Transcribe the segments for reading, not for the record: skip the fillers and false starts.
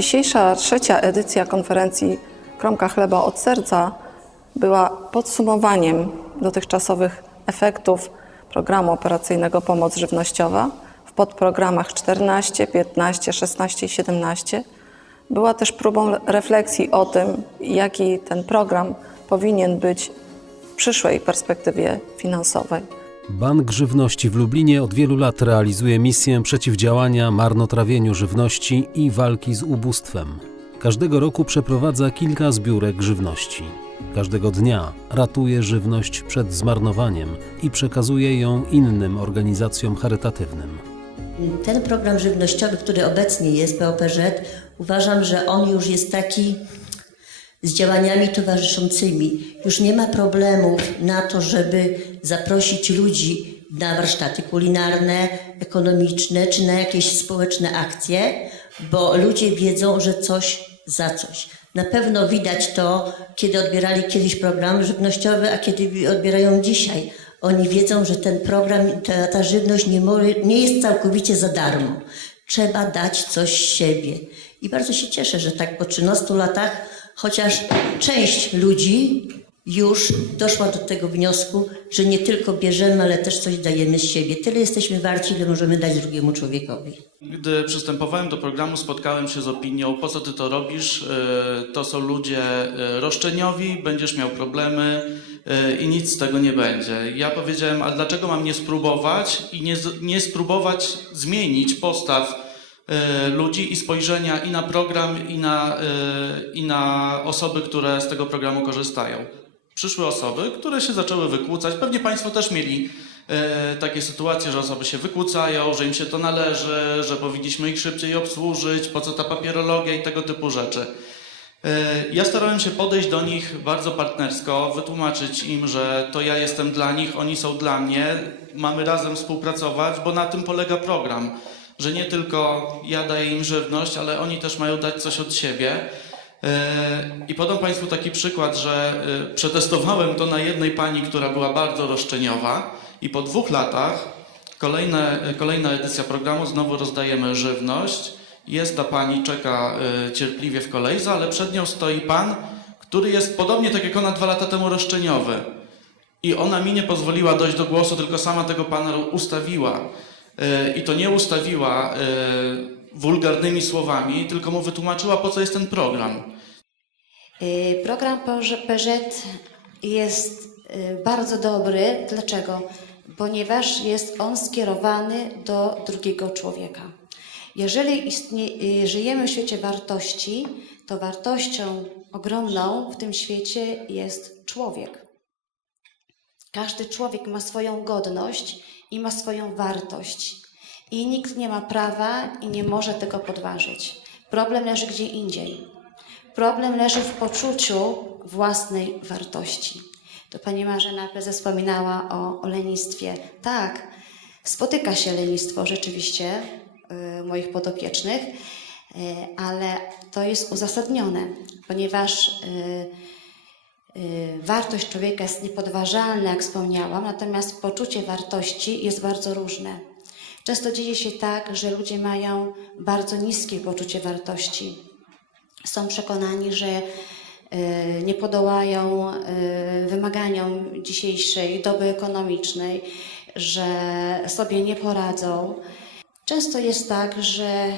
Dzisiejsza trzecia edycja konferencji Kromka chleba od serca była podsumowaniem dotychczasowych efektów programu operacyjnego Pomoc Żywnościowa w podprogramach 14, 15, 16 i 17. Była też próbą refleksji o tym, jaki ten program powinien być w przyszłej perspektywie finansowej. Bank Żywności w Lublinie od wielu lat realizuje misję przeciwdziałania marnotrawieniu żywności i walki z ubóstwem. Każdego roku przeprowadza kilka zbiórek żywności. Każdego dnia ratuje żywność przed zmarnowaniem i przekazuje ją innym organizacjom charytatywnym. Ten program żywnościowy, który obecnie jest, POPŻ, uważam, że on już jest taki z działaniami towarzyszącymi. Już nie ma problemów na to, żeby zaprosić ludzi na warsztaty kulinarne, ekonomiczne czy na jakieś społeczne akcje, bo ludzie wiedzą, że coś za coś. Na pewno widać to, kiedy odbierali kiedyś program żywnościowy, a kiedy odbierają dzisiaj. Oni wiedzą, że ten program, ta żywność nie jest całkowicie za darmo. Trzeba dać coś z siebie. I bardzo się cieszę, że tak po 13 latach chociaż część ludzi już doszła do tego wniosku, że nie tylko bierzemy, ale też coś dajemy z siebie. Tyle jesteśmy warci, ile możemy dać drugiemu człowiekowi. Gdy przystępowałem do programu, spotkałem się z opinią, po co ty to robisz, to są ludzie roszczeniowi, będziesz miał problemy i nic z tego nie będzie. Ja powiedziałem, a dlaczego mam nie spróbować i nie spróbować zmienić postaw ludzi i spojrzenia i na program, i na osoby, które z tego programu korzystają. Przyszły osoby, które się zaczęły wykłócać. Pewnie Państwo też mieli takie sytuacje, że osoby się wykłócają, że im się to należy, że powinniśmy ich szybciej obsłużyć, po co ta papierologia i tego typu rzeczy. Ja starałem się podejść do nich bardzo partnersko, wytłumaczyć im, że to ja jestem dla nich, oni są dla mnie, mamy razem współpracować, bo na tym polega program. Że nie tylko ja daję im żywność, ale oni też mają dać coś od siebie. I podam Państwu taki przykład, że przetestowałem to na jednej pani, która była bardzo roszczeniowa i po 2 latach kolejna edycja programu, znowu rozdajemy żywność. Jest ta pani, czeka cierpliwie w kolejce, ale przed nią stoi pan, który jest podobnie tak jak ona 2 lata temu roszczeniowy. I ona mi nie pozwoliła dojść do głosu, tylko sama tego pana ustawiła. I to nie ustawiła wulgarnymi słowami, tylko mu wytłumaczyła, po co jest ten program. Program POPŻ jest bardzo dobry. Dlaczego? Ponieważ jest on skierowany do drugiego człowieka. Jeżeli żyjemy w świecie wartości, to wartością ogromną w tym świecie jest człowiek. Każdy człowiek ma swoją godność i ma swoją wartość. I nikt nie ma prawa i nie może tego podważyć. Problem leży gdzie indziej. Problem leży w poczuciu własnej wartości. To pani Marzena prezes wspominała o lenistwie. Tak, spotyka się lenistwo rzeczywiście moich podopiecznych, ale to jest uzasadnione, ponieważ wartość człowieka jest niepodważalna, jak wspomniałam, natomiast poczucie wartości jest bardzo różne. Często dzieje się tak, że ludzie mają bardzo niskie poczucie wartości. Są przekonani, że nie podołają wymaganiom dzisiejszej doby ekonomicznej, że sobie nie poradzą. Często jest tak, że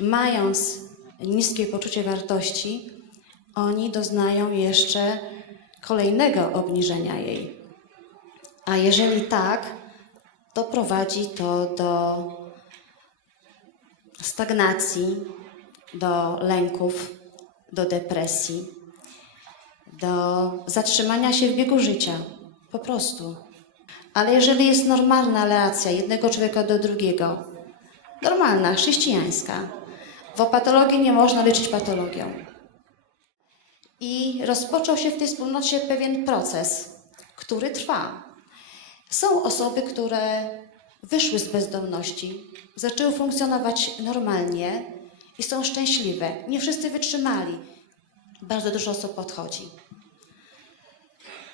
mając niskie poczucie wartości, oni doznają jeszcze kolejnego obniżenia jej. A jeżeli tak, to prowadzi to do stagnacji, do lęków, do depresji, do zatrzymania się w biegu życia. Po prostu. Ale jeżeli jest normalna relacja jednego człowieka do drugiego, normalna, chrześcijańska, bo patologii nie można leczyć patologią. I rozpoczął się w tej wspólnocie pewien proces, który trwa. Są osoby, które wyszły z bezdomności, zaczęły funkcjonować normalnie i są szczęśliwe. Nie wszyscy wytrzymali. Bardzo dużo osób odchodzi.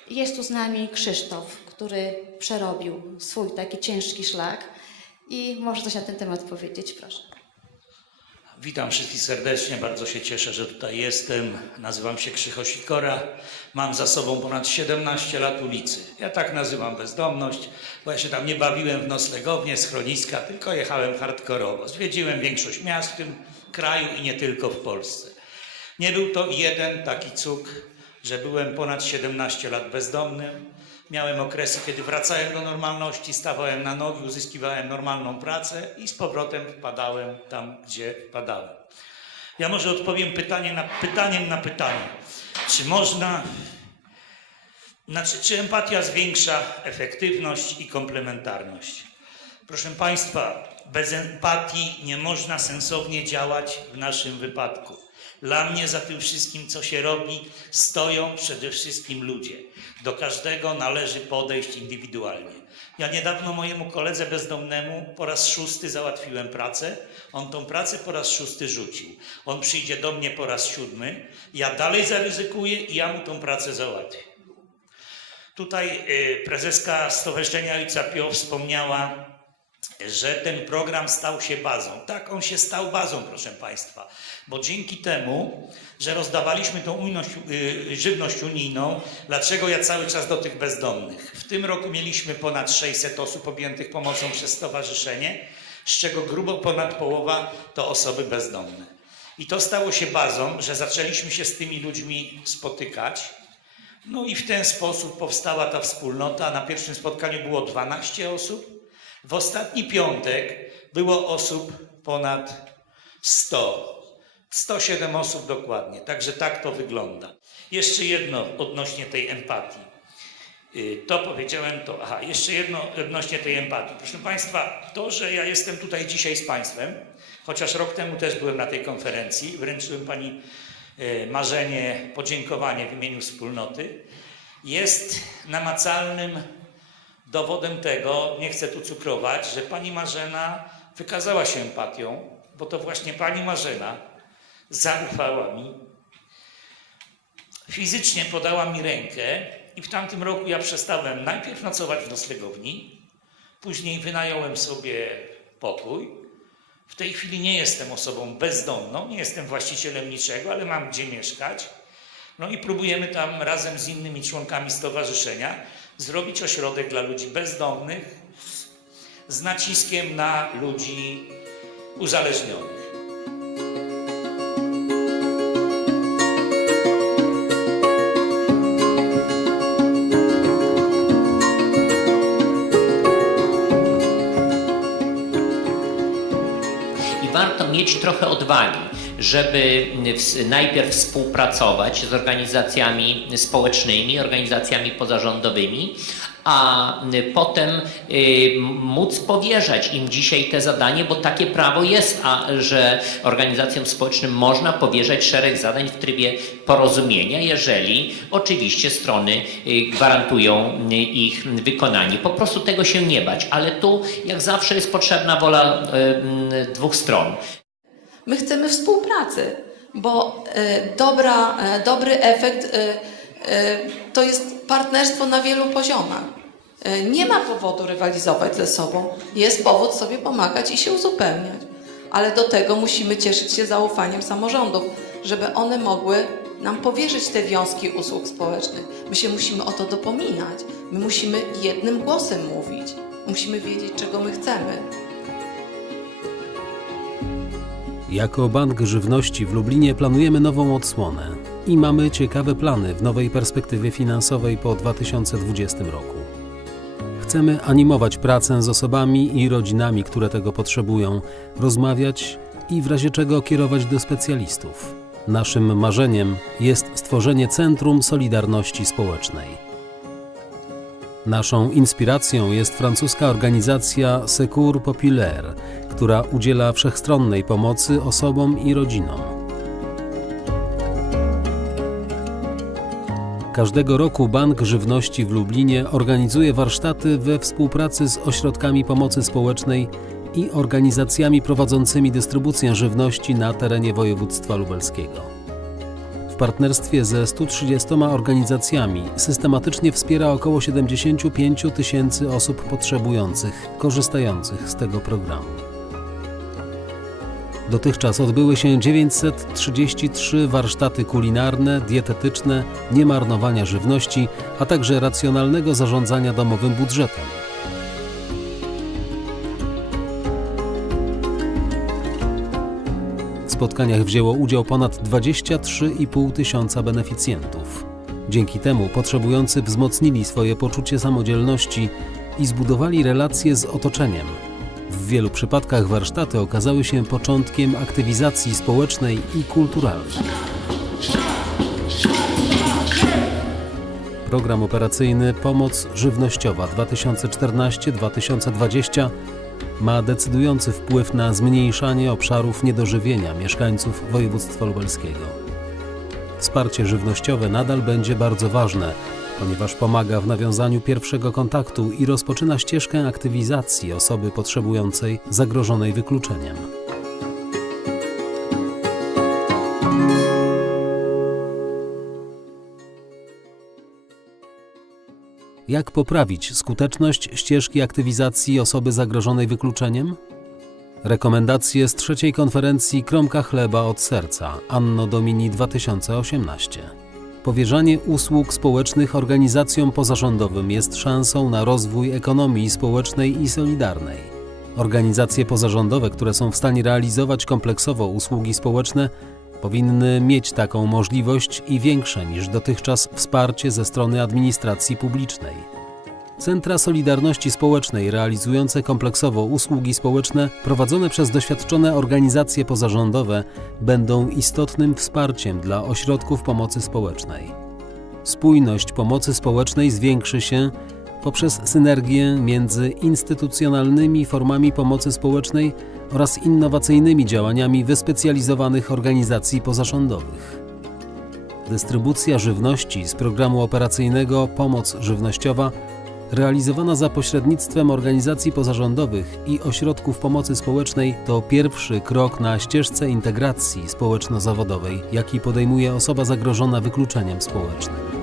Jest tu z nami Krzysztof, który przerobił swój taki ciężki szlak i może coś na ten temat powiedzieć, proszę. Witam wszystkich serdecznie, bardzo się cieszę, że tutaj jestem. Nazywam się Krzycho Sikora, mam za sobą ponad 17 lat ulicy. Ja tak nazywam bezdomność, bo ja się tam nie bawiłem w noclegownie, schroniska, tylko jechałem hardkorowo. Zwiedziłem większość miast w tym kraju i nie tylko w Polsce. Nie był to jeden taki cuk, że byłem ponad 17 lat bezdomnym. Miałem okresy, kiedy wracałem do normalności, stawałem na nogi, uzyskiwałem normalną pracę i z powrotem wpadałem tam, gdzie wpadałem. Ja może odpowiem pytaniem na pytanie. Czy empatia zwiększa efektywność i komplementarność? Proszę Państwa, bez empatii nie można sensownie działać w naszym wypadku. Dla mnie za tym wszystkim, co się robi, stoją przede wszystkim ludzie. Do każdego należy podejść indywidualnie. Ja niedawno mojemu koledze bezdomnemu po raz 6 załatwiłem pracę. On tą pracę po raz 6 rzucił. On przyjdzie do mnie po raz 7. Ja dalej zaryzykuję i ja mu tą pracę załatwię. Tutaj prezeska Stowarzyszenia Ojca Pio wspomniała, że ten program stał się bazą. Tak, on się stał bazą, proszę Państwa, bo dzięki temu, że rozdawaliśmy tą żywność unijną, dlaczego ja cały czas do tych bezdomnych? W tym roku mieliśmy ponad 600 osób objętych pomocą przez stowarzyszenie, z czego grubo ponad połowa to osoby bezdomne. I to stało się bazą, że zaczęliśmy się z tymi ludźmi spotykać. No i w ten sposób powstała ta wspólnota. Na pierwszym spotkaniu było 12 osób. W ostatni piątek było osób ponad 100. 107 osób dokładnie. Także tak to wygląda. Jeszcze jedno odnośnie tej empatii. Jeszcze jedno odnośnie tej empatii. Proszę Państwa, to, że ja jestem tutaj dzisiaj z Państwem, chociaż rok temu też byłem na tej konferencji, wręczyłem Pani Marzenie podziękowanie w imieniu wspólnoty, jest namacalnym dowodem tego, nie chcę tu cukrować, że Pani Marzena wykazała się empatią, bo to właśnie Pani Marzena zaufała mi, fizycznie podała mi rękę i w tamtym roku ja przestałem najpierw nocować w noclegowni, później wynająłem sobie pokój. W tej chwili nie jestem osobą bezdomną, nie jestem właścicielem niczego, ale mam gdzie mieszkać. No i próbujemy tam razem z innymi członkami stowarzyszenia zrobić ośrodek dla ludzi bezdomnych z naciskiem na ludzi uzależnionych. Warto mieć trochę odwagi, żeby najpierw współpracować z organizacjami społecznymi, organizacjami pozarządowymi, a potem móc powierzać im dzisiaj te zadanie, bo takie prawo jest, że organizacjom społecznym można powierzać szereg zadań w trybie porozumienia, jeżeli oczywiście strony gwarantują ich wykonanie. Po prostu tego się nie bać, ale tu jak zawsze jest potrzebna wola dwóch stron. My chcemy współpracy, bo dobry efekt to jest partnerstwo na wielu poziomach. Nie ma powodu rywalizować ze sobą. Jest powód sobie pomagać i się uzupełniać. Ale do tego musimy cieszyć się zaufaniem samorządów, żeby one mogły nam powierzyć te wiązki usług społecznych. My się musimy o to dopominać. My musimy jednym głosem mówić. Musimy wiedzieć, czego my chcemy. Jako Bank Żywności w Lublinie planujemy nową odsłonę i mamy ciekawe plany w nowej perspektywie finansowej po 2020 roku. Chcemy animować pracę z osobami i rodzinami, które tego potrzebują, rozmawiać i w razie czego kierować do specjalistów. Naszym marzeniem jest stworzenie Centrum Solidarności Społecznej. Naszą inspiracją jest francuska organizacja Secours Populaire, która udziela wszechstronnej pomocy osobom i rodzinom. Każdego roku Bank Żywności w Lublinie organizuje warsztaty we współpracy z ośrodkami pomocy społecznej i organizacjami prowadzącymi dystrybucję żywności na terenie województwa lubelskiego. W partnerstwie ze 130 organizacjami systematycznie wspiera około 75 000 osób potrzebujących, korzystających z tego programu. Dotychczas odbyły się 933 warsztaty kulinarne, dietetyczne, niemarnowania żywności, a także racjonalnego zarządzania domowym budżetem. W spotkaniach wzięło udział ponad 23,5 tysiąca beneficjentów. Dzięki temu potrzebujący wzmocnili swoje poczucie samodzielności i zbudowali relacje z otoczeniem. W wielu przypadkach warsztaty okazały się początkiem aktywizacji społecznej i kulturalnej. Program operacyjny Pomoc żywnościowa 2014-2020 ma decydujący wpływ na zmniejszanie obszarów niedożywienia mieszkańców województwa lubelskiego. Wsparcie żywnościowe nadal będzie bardzo ważne, ponieważ pomaga w nawiązaniu pierwszego kontaktu i rozpoczyna ścieżkę aktywizacji osoby potrzebującej, zagrożonej wykluczeniem. Jak poprawić skuteczność ścieżki aktywizacji osoby zagrożonej wykluczeniem? Rekomendacje z trzeciej konferencji Kromka chleba od serca Anno Domini 2018. Powierzanie usług społecznych organizacjom pozarządowym jest szansą na rozwój ekonomii społecznej i solidarnej. Organizacje pozarządowe, które są w stanie realizować kompleksowo usługi społeczne, powinny mieć taką możliwość i większe niż dotychczas wsparcie ze strony administracji publicznej. Centra Solidarności Społecznej realizujące kompleksowo usługi społeczne prowadzone przez doświadczone organizacje pozarządowe będą istotnym wsparciem dla ośrodków pomocy społecznej. Spójność pomocy społecznej zwiększy się poprzez synergię między instytucjonalnymi formami pomocy społecznej oraz innowacyjnymi działaniami wyspecjalizowanych organizacji pozarządowych. Dystrybucja żywności z programu operacyjnego Pomoc żywnościowa realizowana za pośrednictwem organizacji pozarządowych i ośrodków pomocy społecznej to pierwszy krok na ścieżce integracji społeczno-zawodowej, jaki podejmuje osoba zagrożona wykluczeniem społecznym.